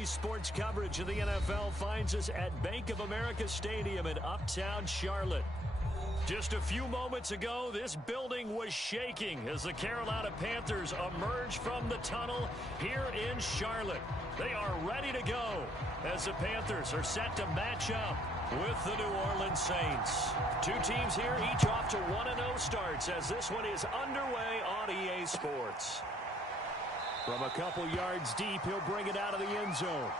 Today's sports coverage of the NFL finds us at Bank of America Stadium in Uptown Charlotte. Just a few moments ago, this building was shaking as the Carolina Panthers emerged from the tunnel here in Charlotte. They are ready to go as the Panthers are set to match up with the New Orleans Saints. Two teams here, each off to 1-0 starts as this one is underway on EA Sports. From a couple yards deep, he'll bring it out of the end zone.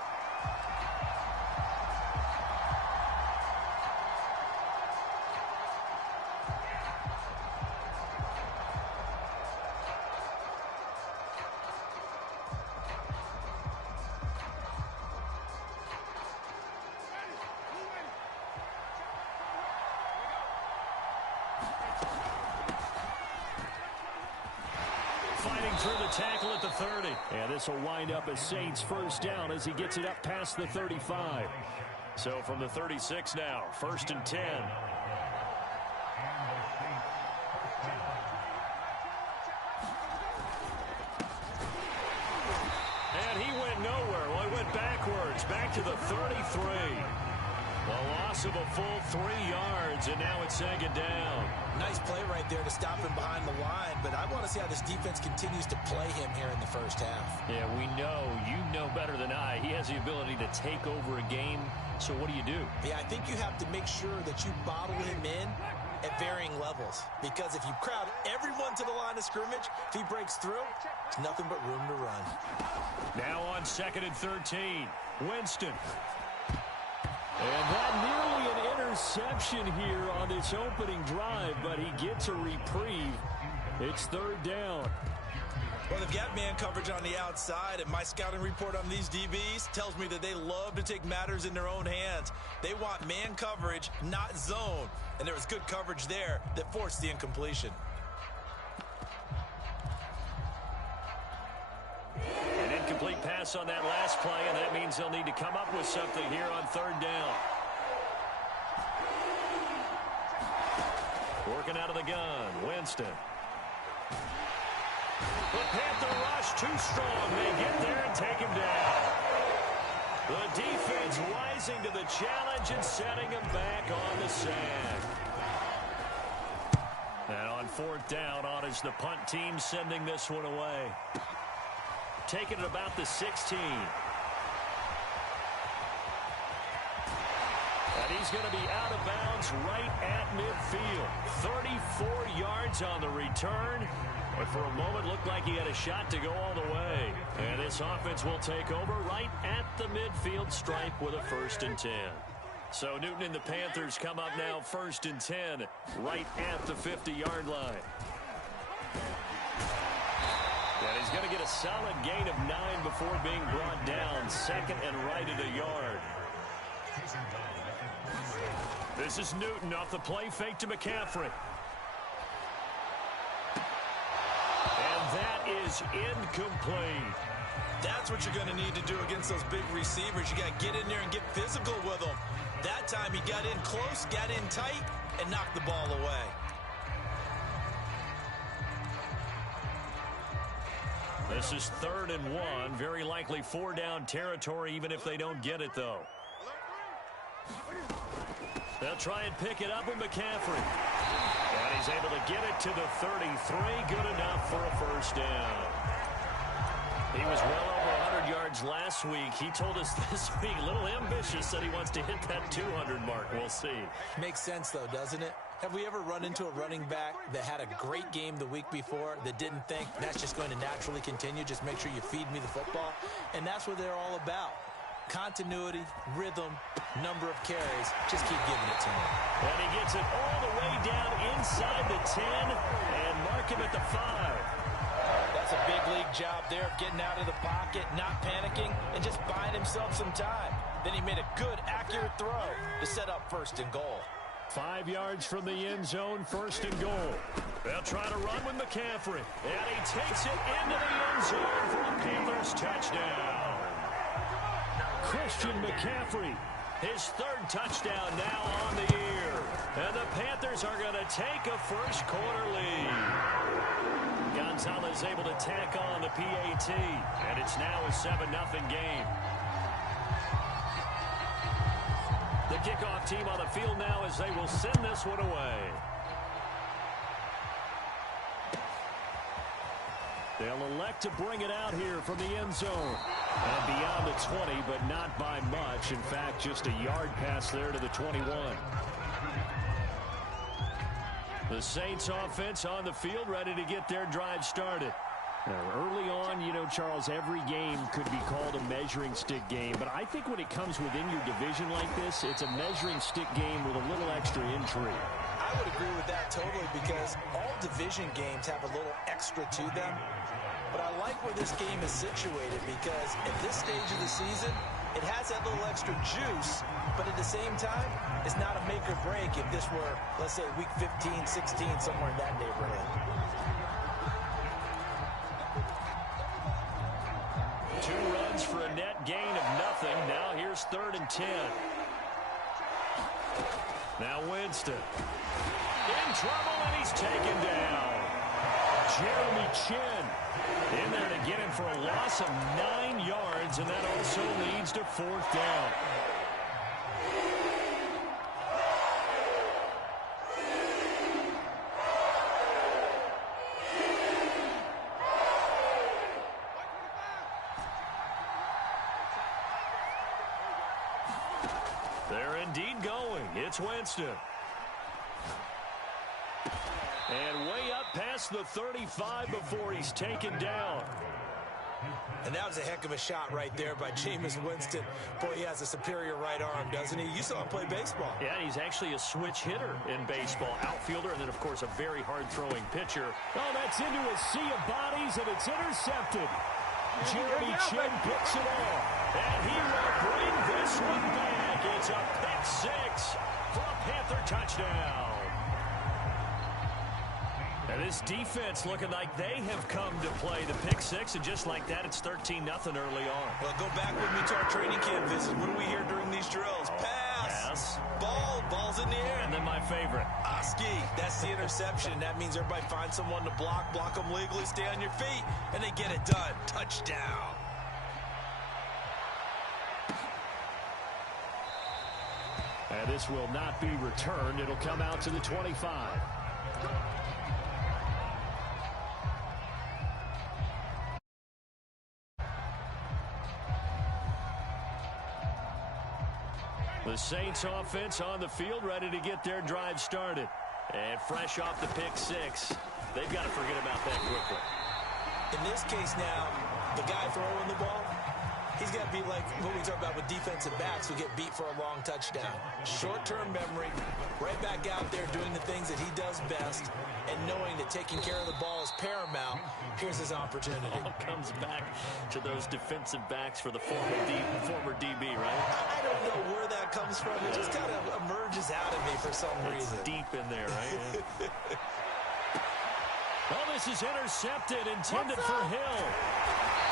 Fighting through the tackle at the 30. And this will wind up as Saints first down as he gets it up past the 35. So from the 36 now, 1st and 10. And he went nowhere. Well, he went backwards, back to the 33. The loss of a full 3 yards, and now it's second down. Nice play right there to stop him behind the line, but I want to see how this defense continues to play him here in the first half. Yeah, we know. You know better than I. He has the ability to take over a game, so what do you do? Yeah, I think you have to make sure that you bottle him in at varying levels, because if you crowd everyone to the line of scrimmage, if he breaks through, it's nothing but room to run. Now on 2nd and 13, Winston. And that nearly an interception here on this opening drive, but he gets a reprieve. It's 3rd down. Well, they've got man coverage on the outside, and my scouting report on these DBs tells me that they love to take matters in their own hands. They want man coverage, not zone. And there was good coverage there that forced the incompletion. An incomplete pass on that last play, and that means they'll need to come up with something here on 3rd down. Working out of the gun, Winston. The Panther rush too strong. They get there and take him down. The defense rising to the challenge and setting him back on the sand. And on 4th down, on is the punt team sending this one away. Taking it about the 16. And he's going to be out of bounds right at midfield. 34 yards on the return. But for a moment, looked like he had a shot to go all the way. And this offense will take over right at the midfield stripe with a 1st and 10. So Newton and the Panthers come up now 1st and 10 right at the 50-yard line. And he's going to get a solid gain of 9 before being brought down. 2nd and right at a yard. This is Newton off the play fake to McCaffrey. And that is incomplete. That's what you're going to need to do against those big receivers. You got to get in there and get physical with them. That time he got in close, got in tight, and knocked the ball away. This is 3rd and 1. Very likely 4-down territory, even if they don't get it, though. They'll try and pick it up with McCaffrey. And he's able to get it to the 33. Good enough for a 1st down. He was well over 100 yards last week. He told us this week, a little ambitious, that he wants to hit that 200 mark. We'll see. Makes sense, though, doesn't it? Have we ever run into a running back that had a great game the week before that didn't think that's just going to naturally continue? Just make sure you feed me the football. And that's what they're all about. Continuity, rhythm, number of carries. Just keep giving it to him. And he gets it all the way down inside the 10 and mark him at the 5. That's a big league job there of getting out of the pocket, not panicking, and just buying himself some time. Then he made a good, accurate throw to set up 1st and goal. 5 yards from the end zone, 1st and goal. They'll try to run with McCaffrey. And he takes it into the end zone for the Panthers touchdown. Christian McCaffrey, his 3rd touchdown now on the year. And the Panthers are going to take a first-quarter lead. Gonzalez able to tack on the PAT. And it's now a 7-0 game. kickoff team on the field now as they will send this one away. They'll elect to bring it out here from the end zone. And beyond the 20, but not by much. In fact, just a yard pass there to the 21. The Saints offense on the field, ready to get their drive started. Now, early on, you know, Charles, every game could be called a measuring stick game. But I think when it comes within your division like this, it's a measuring stick game with a little extra intrigue. I would agree with that totally, because all division games have a little extra to them. But I like where this game is situated, because at this stage of the season, it has that little extra juice, but at the same time, it's not a make or break if this were, let's say, week 15, 16, somewhere in that neighborhood. 2 runs for a net gain of nothing. Now here's 3rd and 10. Now Winston. In trouble, and he's taken down. Jeremy Chinn in there to get him for a loss of 9 yards, and that also leads to 4th down. They're indeed going. It's Winston. And way up past the 35 before he's taken down. And that was a heck of a shot right there by Jameis Winston. Boy, he has a superior right arm, doesn't he? You saw him play baseball. Yeah, he's actually a switch hitter in baseball. Outfielder, and then, of course, a very hard-throwing pitcher. Oh, that's into a sea of bodies, and it's intercepted. Jeremy Chinn picks it off. And he will bring this one back. It's a pick 6 for a Panther touchdown. And this defense looking like they have come to play the pick 6, and just like that, it's 13-0 early on. Well, go back with me to our training camp visit. What do we hear during these drills? Pass. Ball's in the air. And then my favorite. Oski, that's the interception. That means everybody finds someone to block them legally, stay on your feet, and they get it done. Touchdown. And this will not be returned. It'll come out to the 25. The Saints offense on the field, ready to get their drive started. And fresh off the pick 6, they've got to forget about that quickly. In this case now, the guy throwing the ball, he's got to be like what we talk about with defensive backs who get beat for a long touchdown. Short-term memory, right back out there doing the things that he does best, and knowing that taking care of the ball is paramount. Here's his opportunity. All comes back to those defensive backs for the former DB, right? I don't know where that comes from. It just kind of emerges out of me for some reason. It's deep in there, right? Yeah. Oh, this is intercepted, intended for Hill.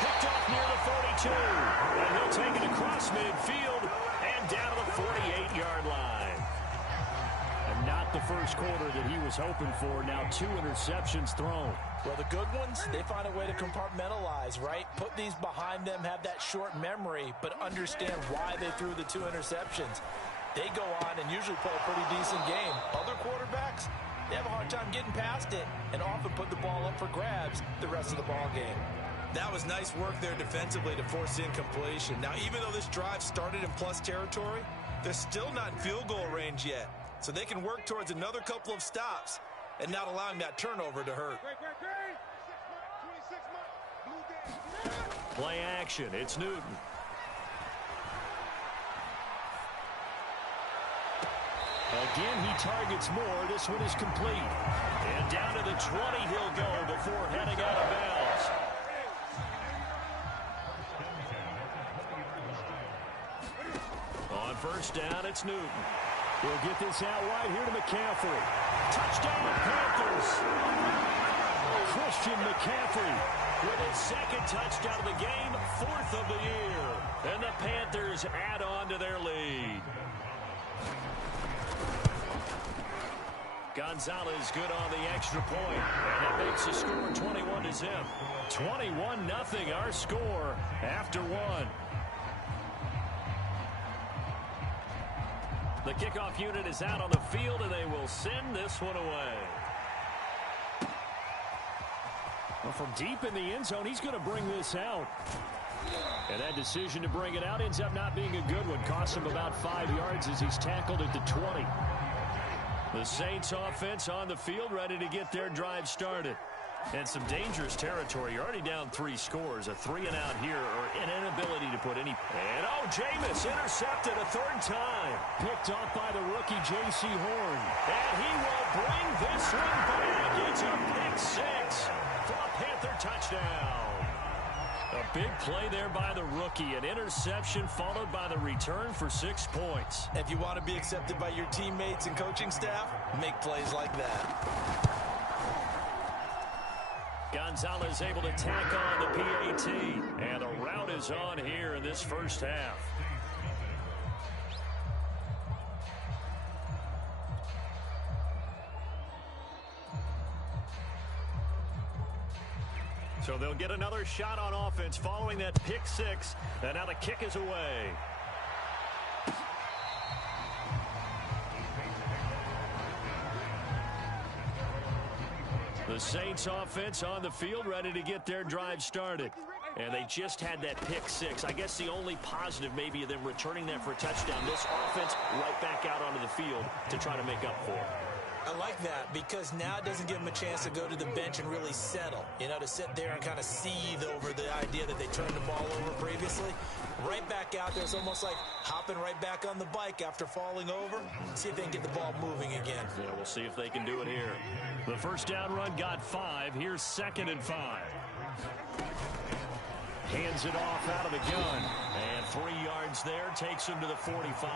Picked off near the 42. And they'll take it across midfield and down to the 48-yard line. And not the first quarter that he was hoping for. Now 2 interceptions thrown. Well, the good ones, they find a way to compartmentalize, right? Put these behind them, have that short memory, but understand why they threw the 2 interceptions. They go on and usually play a pretty decent game. Other quarterbacks, they have a hard time getting past it and often put the ball up for grabs the rest of the ball game. That was nice work there defensively to force the incompletion. Now, even though this drive started in plus territory, they're still not in field goal range yet. So they can work towards another couple of stops and not allowing that turnover to hurt. Play action. It's Newton. Again, he targets more. This one is complete. And down to the 20 he'll go before heading out of bounds. On first down, it's Newton. He'll get this out wide here to McCaffrey. Touchdown, Panthers. Christian McCaffrey with his 2nd touchdown of the game, 4th of the year. And the Panthers add on to their lead. Gonzalez good on the extra point, and that makes the score 21-0. 21-0 our score after 1. The kickoff unit is out on the field, and they will send this one away. Well, from deep in the end zone, he's going to bring this out. And that decision to bring it out ends up not being a good one. Costs him about 5 yards as he's tackled at the 20. The Saints offense on the field, ready to get their drive started. And some dangerous territory. You're already down 3 scores. A 3-and-out here, or an inability to put any. And Jameis intercepted a 3rd time. Picked off by the rookie J.C. Horn. And he will bring this one back. It's a pick 6 for a Panther touchdown. A big play there by the rookie. An interception followed by the return for 6 points. If you want to be accepted by your teammates and coaching staff, make plays like that. Gonzalez able to tack on the PAT. And a route is on here in this first half. So they'll get another shot on offense following that pick 6. And now the kick is away. The Saints offense on the field, ready to get their drive started. And they just had that pick 6. I guess the only positive maybe of them returning that for a touchdown. This offense right back out onto the field to try to make up for it. I like that because now it doesn't give them a chance to go to the bench and really settle. You know, to sit there and kind of seethe over the idea that they turned the ball over previously. Right back out there. It's almost like hopping right back on the bike after falling over. See if they can get the ball moving again. Yeah, we'll see if they can do it here. The first down run got 5. Here's 2nd and 5. Hands it off out of the gun. And 3 yards there. Takes him to the 45.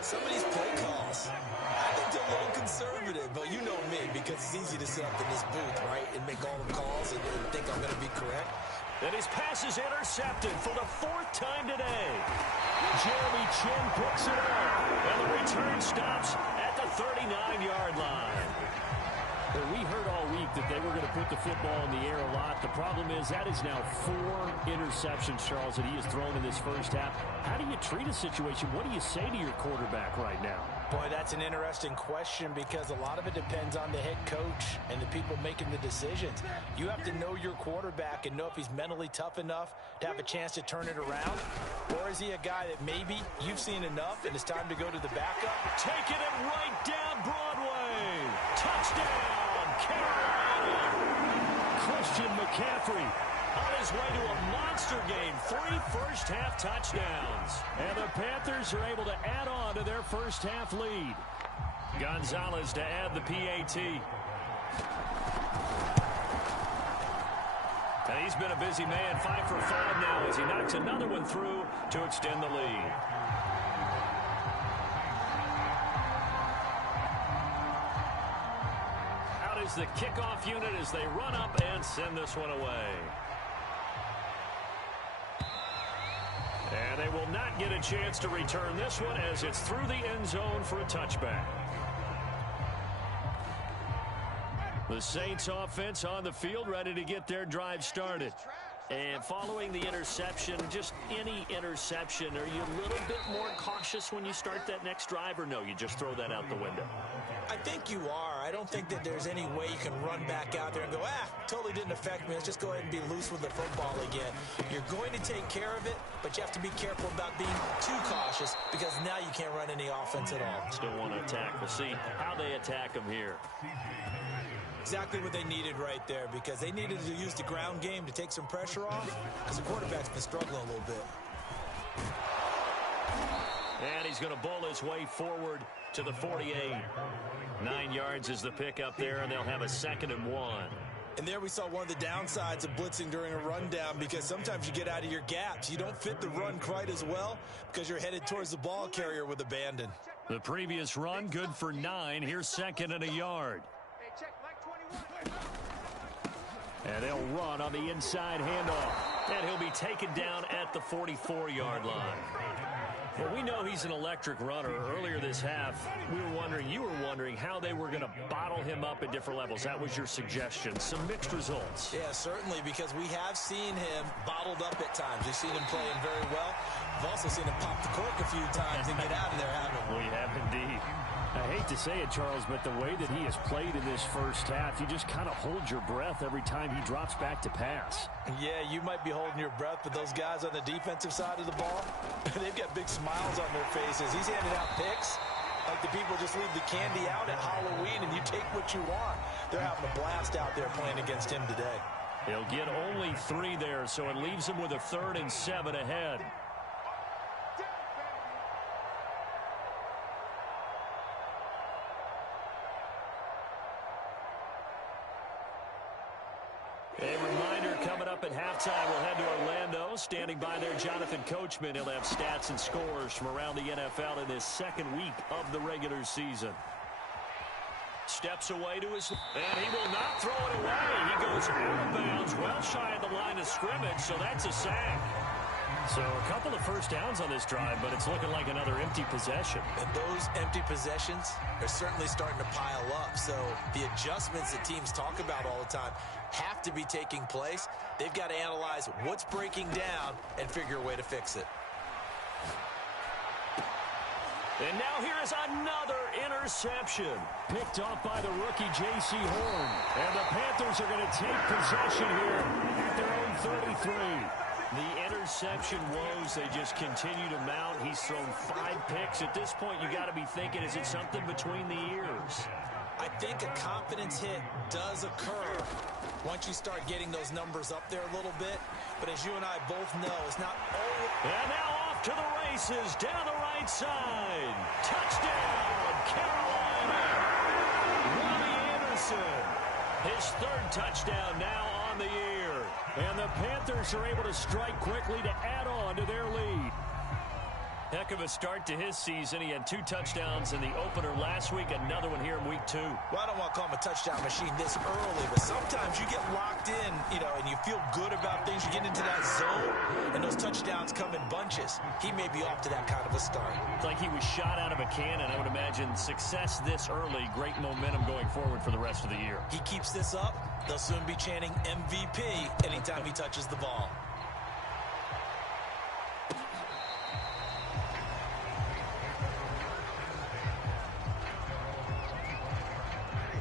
Some of these play calls, I think they're a little conservative, but you know me, because it's easy to sit up in this booth, right, and make all the calls and think I'm going to be correct. And his pass is intercepted for the 4th time today. Jeremy Chinn picks it up, and the return stops at the 39-yard line. Well, we heard all week that they were going to put the football in the air a lot. The problem is that is now 4 interceptions, Charles, that he has thrown in this first half. How do you treat a situation? What do you say to your quarterback right now? Boy, that's an interesting question because a lot of it depends on the head coach and the people making the decisions. You have to know your quarterback and know if he's mentally tough enough to have a chance to turn it around. Or is he a guy that maybe you've seen enough and it's time to go to the backup? Taking it right down Broadway. Touchdown, Carolina. Christian McCaffrey on his way to a monster game. 3 first-half touchdowns. And the Panthers are able to add on to their first-half lead. Gonzalez to add the PAT. And he's been a busy man. 5 for 5 now as he knocks another one through to extend the lead. Out is the kickoff unit as they run up and send this one away. And they will not get a chance to return this one as it's through the end zone for a touchback. The Saints offense on the field, ready to get their drive started. And following the interception, just any interception, are you a little bit more cautious when you start that next drive, or no, you just throw that out the window? I think you are. I don't think that there's any way you can run back out there and go, totally didn't affect me. Let's just go ahead and be loose with the football again. You're going to take care of it, but you have to be careful about being too cautious because now you can't run any offense at all. Still want to attack. We'll see how they attack them here. Exactly what they needed right there because they needed to use the ground game to take some pressure off because the quarterback's been struggling a little bit. And he's going to bowl his way forward to the 48. 9 yards is the pickup there, and they'll have a 2nd and 1. And there we saw one of the downsides of blitzing during a rundown because sometimes you get out of your gaps. You don't fit the run quite as well because you're headed towards the ball carrier with abandon. The previous run, good for 9. Here's 2nd and a yard. And they'll run on the inside handoff. And he'll be taken down at the 44-yard line. Well, we know he's an electric runner. Earlier this half, you were wondering how they were going to bottle him up at different levels. That was your suggestion. Some mixed results. Yeah, certainly, because we have seen him bottled up at times. We've seen him playing very well. We've also seen him pop the cork a few times and get out of there, haven't we? We have indeed. I hate to say it, Charles, but the way that he has played in this first half, you just kind of hold your breath every time he drops back to pass. Yeah, you might be holding your breath, but those guys on the defensive side of the ball, they've got big smiles on their faces. He's handing out picks like the people just leave the candy out at Halloween and you take what you want. They're having a blast out there playing against him today. He'll get only 3 there, so it leaves him with a 3rd and 7 ahead. A reminder, coming up at halftime, we'll head to Orlando. Standing by there, Jonathan Coachman. He'll have stats and scores from around the NFL in this second week of the regular season. Steps away to his, and he will not throw it away. He goes out of bounds, well shy of the line of scrimmage, so that's a sack. So a couple of first downs on this drive, but it's looking like another empty possession. And those empty possessions are certainly starting to pile up. So the adjustments that teams talk about all the time have to be taking place. They've got to analyze what's breaking down and figure a way to fix it. And now here is another interception. Picked off by the rookie J.C. Horn. And the Panthers are going to take possession here at their own 33. The interception woes, they just continue to mount. He's thrown 5 picks. At this point, you got to be thinking, is it something between the ears? I think a confidence hit does occur once you start getting those numbers up there a little bit. But as you and I both know, it's not always... And now off to the races, down the right side. Touchdown, Carolina. Robbie Anderson. His 3rd touchdown now on the year. And the Panthers are able to strike quickly to add on to their lead. Heck of a start to his season. He had 2 touchdowns in the opener last week, another one here in week 2. Well, I don't want to call him a touchdown machine this early, but sometimes you get locked in, and you feel good about things. You get into that zone, and those touchdowns come in bunches. He may be off to that kind of a start. It's like he was shot out of a cannon. I would imagine success this early, great momentum going forward for the rest of the year. He keeps this up, they'll soon be chanting MVP anytime he touches the ball.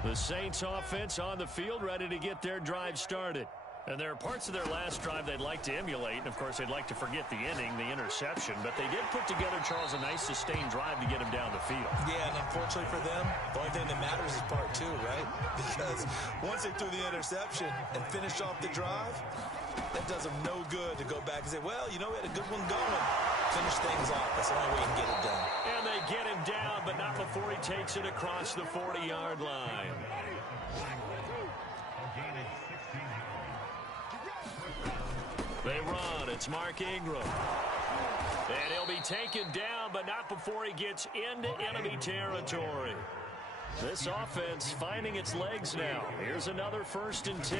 The Saints offense on the field, ready to get their drive started. And there are parts of their last drive they'd like to emulate. And, of course, they'd like to forget the inning, the interception. But they did put together, Charles, a nice sustained drive to get him down the field. Yeah, and unfortunately for them, the only thing that matters is part 2, right? Because once they threw the interception and finished off the drive, that does them no good to go back and say, well, we had a good one going. Finish things off. That's the only way you can get it done. And they get him down, but not before he takes it across the 40-yard line. They run. It's Mark Ingram. And he'll be taken down, but not before he gets into enemy territory. This offense finding its legs now. Here's another 1st and 10.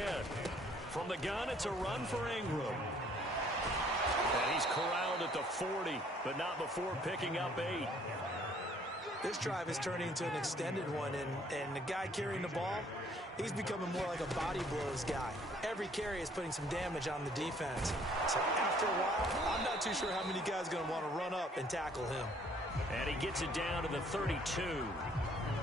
From the gun, it's a run for Ingram. And he's corralled at the 40, but not before picking up 8. This drive is turning into an extended one, and the guy carrying the ball, he's becoming more like a body blows guy. Every carry is putting some damage on the defense. So after a while, I'm not too sure how many guys are going to want to run up and tackle him. And he gets it down to the 32.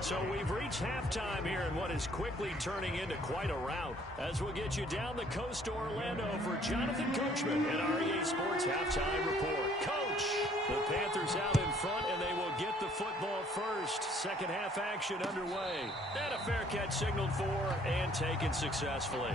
So we've reached halftime here in what is quickly turning into quite a rout. As we'll get you down the coast to Orlando for Jonathan Coachman at our EA Sports Halftime Report. Coach, the Panthers out in front, and they will get the football first. Second half action underway. And a fair catch signaled for and taken successfully.